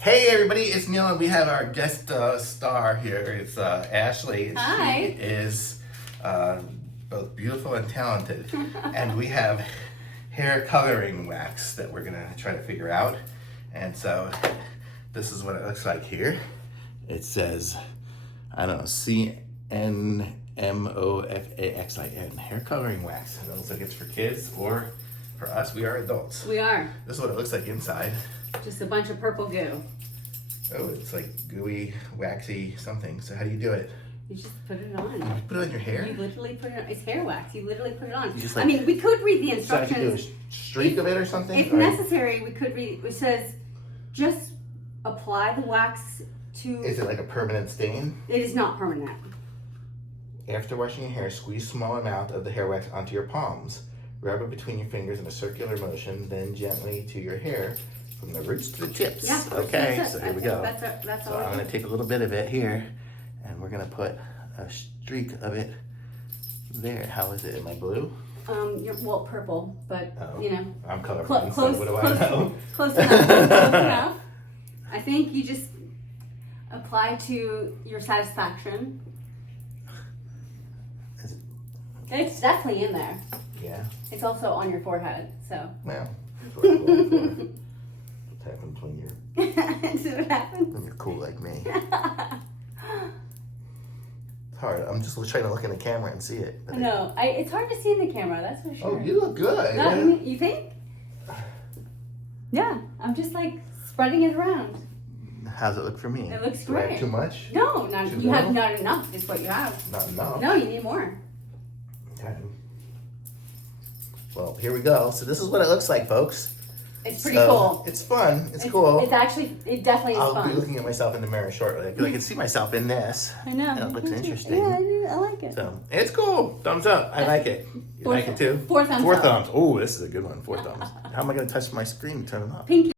Hey everybody, it's Neil and we have our guest star here. It's Ashley. And Hi. She is both beautiful and talented. And we have hair coloring wax that we're gonna try to figure out. And so this is what it looks like here. It says, I don't know, CNMOFAXIN, hair coloring wax. And it looks like it's for kids or for us, we are adults. We are. This is what it looks like inside. Just a bunch of purple goo. Oh, it's like gooey, waxy something. So how do you do it? You just put it on. You put it on your hair? You literally put it on. It's hair wax. You literally put it on. You just I mean, we could read the So I can do a instructions. streak of it or something? If Or- necessary, we could read. It says, just apply the wax to. Is it like a permanent stain? It is not permanent. After washing your hair, squeeze small amount of the hair wax onto your palms. Rub it between your fingers in a circular motion, then gently to your hair from the roots to the tips. Yeah. Okay, that's so it. here we go. That's So all. I'm gonna take a little bit of it here, and we're gonna put a streak of it there. How is it? Am I blue? You're purple, but Oh, you know. I'm colorblind, Close. so what do I know? Close enough. Close enough. I think you just apply to your satisfaction. Is it- It's definitely in there. Yeah, It's also on your forehead, so. well, that's what I'm going for. What's happened when See what happens? you're cool like me? It's hard. I'm just trying to look in the camera and see it. No, it's hard to see in the camera, that's for sure. Oh, you look good. You think? Yeah, I'm just like spreading it around. How's it look for me? It looks Do I have great. too much? No, Too you have little? not enough, is what you have. Not enough. No, you need more. Okay. Well, here we go. So this is what it looks like, folks. It's pretty So, cool. It's fun. It's cool. It definitely is I'll fun. be looking at myself in the mirror shortly because I can see myself in this. I know. And it looks interesting. Yeah, I like it. So it's cool. Thumbs up. I like it. You like it too? Four thumbs Four up. thumbs. Oh, this is a good one. Four thumbs. How am I going to touch my screen and turn it off? Pinky.